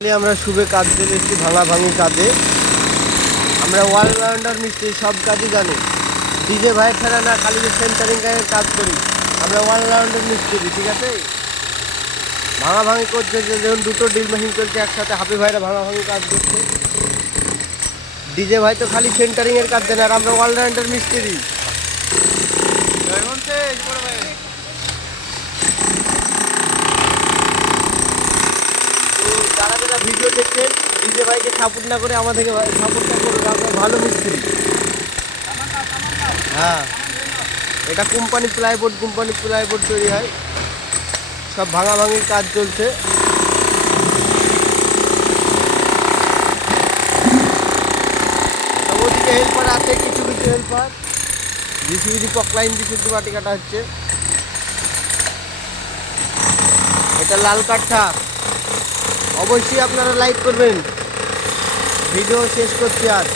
আমরা শুভে কাজ চলে এসেছি ভাঙাভাঙি কাজে। আমরা অলরাউন্ডার মিস্ত্রি, সব কাজই জানি। ডিজে ভাই ছাড়া না, খালি যে সেন্টারিং কাজ করি। আমরা অলরাউন্ডার মিস্ত্রি, ঠিক আছে। ভাঙাভাঙি করছে, যে দেখুন দুটো ড্রিল মেশিন চলছে একসাথে। হাফি ভাইরা ভাঙাভাঙি কাজ করছে। ডিজে ভাই তো খালি সেন্টারিং এর কাজ জানে, আর আমরা অলরাউন্ডার মিস্ত্রি। যারা যারা ভিডিও দেখছেন, ডিজে ভাইকে সাপোর্ট না করে আমাদেরকে সাপোর্টটা করুন। আমরা ভালো মিস্ত্রি। হ্যাঁ, এটা কোম্পানি প্লাইবোর্ড তৈরি হয়। সব ভাঙাভাঙির কাজ চলছে। ওদিকে হেল্পার আছে, কিছু কিছু হেল্পার। জিসিবিজি পকলাইন দিয়ে শুধু মাটি কাটা হচ্ছে। এটা লাল কাঠটা। অবশ্যই আপনারা লাইক করবেন। ভিডিও শেষ করছি আজ।